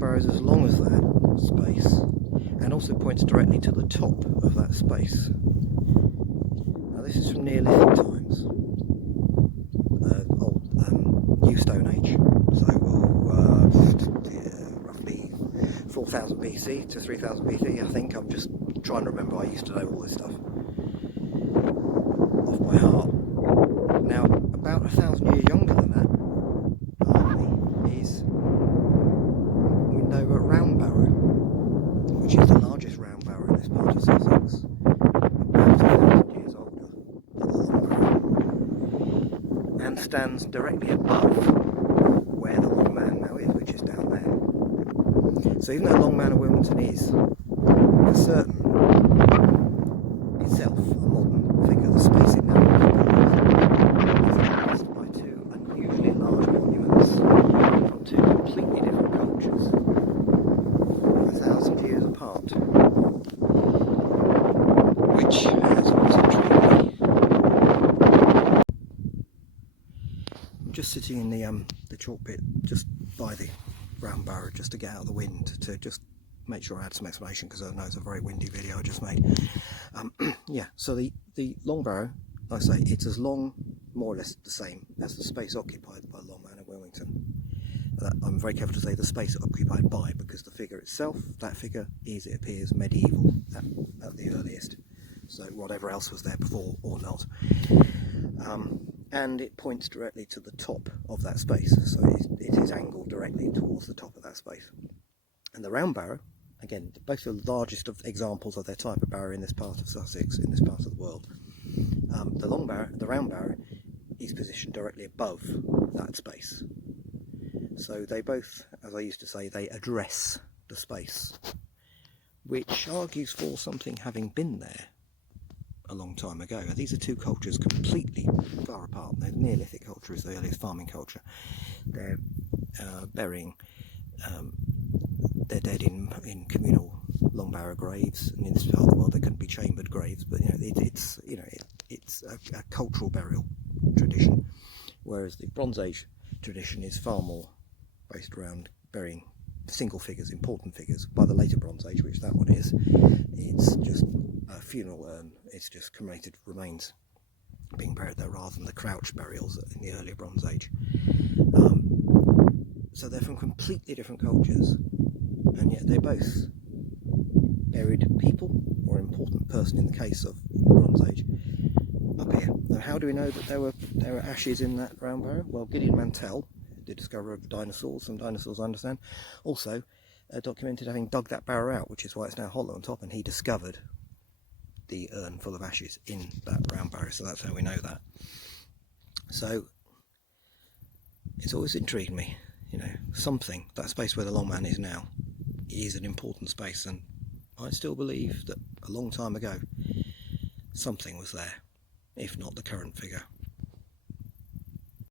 barrow is as long as that space, and also points directly to the top of that space. Now this is from Neolithic times, old New Stone Age, so roughly 4000 BC to 3000 BC, I think. I'm just trying to remember, I used to know all this stuff off by heart. Now, about 1,000 years younger than that is Windover round barrow, which is the largest round barrow in this part of Sussex, about 1,000 years older than the long barrow, and stands directly above where the Long Man now is, which is down there. So even though Long Man of Wilmington is, for certain, itself a modern figure, the space it now occupies is enhanced by two unusually large monuments from two completely different cultures, 1,000 years apart, which has always intrigued me. I'm just sitting in the chalk pit just by the round barrow, just to get out of the wind, to just make sure I had some explanation, because I know it's a very windy video I just made. Yeah, so the long barrow, like I say, it's as long, more or less the same as the space occupied by Long Man of Wilmington. I'm very careful to say the space occupied by, because the figure itself, that figure is, it appears, medieval at the earliest, so whatever else was there before or not. And it points directly to the top of that space, so it is angled directly towards the top of that space. And the round barrow, again, both the largest of examples of their type of barrow in this part of Sussex, in this part of the world. The round barrow is positioned directly above that space. So they both, as I used to say, they address the space, which argues for something having been there a long time ago. These are two cultures completely far apart. The Neolithic culture is the earliest farming culture. They're burying their dead in communal long barrow graves, and in this part of the world they couldn't be chambered graves, but it's a cultural burial tradition, whereas the Bronze Age tradition is far more based around burying single figures, important figures. By the later Bronze Age, which that one is, it's just a funeral urn, it's just cremated remains being buried there, rather than the crouch burials in the earlier Bronze Age. So they're from completely different cultures, and yet they both buried people, or important person in the case of the Bronze Age, up here. Now, how do we know that there were ashes in that round barrow? Well, Gideon Mantell, the discoverer of dinosaurs, some dinosaurs I understand, also documented having dug that barrow out, which is why it's now hollow on top, and he discovered the urn full of ashes in that round barrow, so that's how we know that. So it's always intrigued me, something, that space where the Long Man is now, is an important space, and I still believe that a long time ago something was there, if not the current figure.